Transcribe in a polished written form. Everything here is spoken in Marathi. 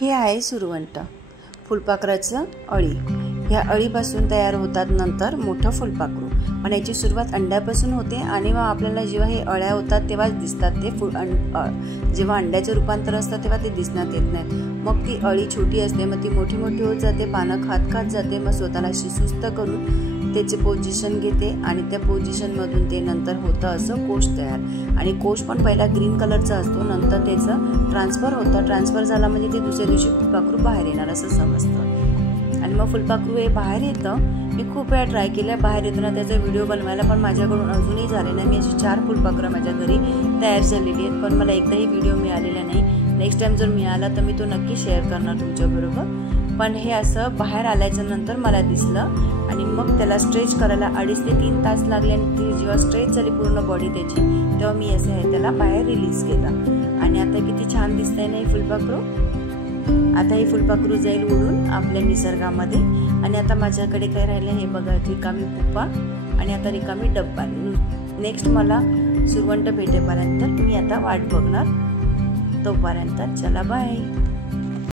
हे आहे सुरवंट, फुलपाखराचं अळी। ह्या अळीपासून तयार होतात नंतर मोठं फुलपाखरू। पण याची सुरुवात अंड्यापासून होते आणि मग आपल्याला जेव्हा हे अळ्या होतात तेव्हाच दिसतात ते जेव्हा अंड्याचे रूपांतर असतं तेव्हा ते दिसण्यात येत नाही। मग ती अळी छोटी असते, मग ती मोठी मोठी होत जाते, पानं खात जाते, मग स्वतःला सुस्त करून त्याचे पोझिशन घेते आणि त्या पोझिशनमधून ते नंतर होतं असं कोश तयार। आणि कोश पण पहिला ग्रीन कलरचा असतो, नंतर त्याचं ट्रान्सफर होतं। ट्रान्सफर झाला म्हणजे ते दुसऱ्या दिवशी फुलपाखरू बाहेर येणार असं समजतं। आणि मग फुलपाखरू हे बाहेर येतं। मी खूप वेळा ट्राय केला बाहेर येताना त्याचा व्हिडिओ बनवायला, पण माझ्याकडून अजूनही झाले नाही। मी अशी 4 फुलपाखरं माझ्या घरी तयार झालेली आहेत, पण मला एकदाही व्हिडिओ मिळालेला नाही। नेक्स्ट टाइम जर मिळाला तर मी तो नक्की शेअर करणार तुमच्याबरोबर। पण हे असं बाहेर आल्याच्या नंतर मला दिसलं आणि मग त्याला स्ट्रेच करायला 2.5 ते 3 तास लागले। आणि ती जेव्हा स्ट्रेच झाली पूर्ण बॉडी त्याची, तेव्हा मी असं आहे त्याला बाहेर रिलीज केलं। आणि आता किती छान दिसतंय ना हे फुलपाखरू। आता हे फुलपाखरू जाईल उडून आपल्या निसर्गामध्ये। आणि आता माझ्याकडे काय राहिलं हे बघा, रिकामी पुप्पा आणि आता रिकामी डब्बा। नेक्स्ट मला सुरवंट भेटेपर्यंत मी आता वाट बघणार। तोपर्यंत चला बाय।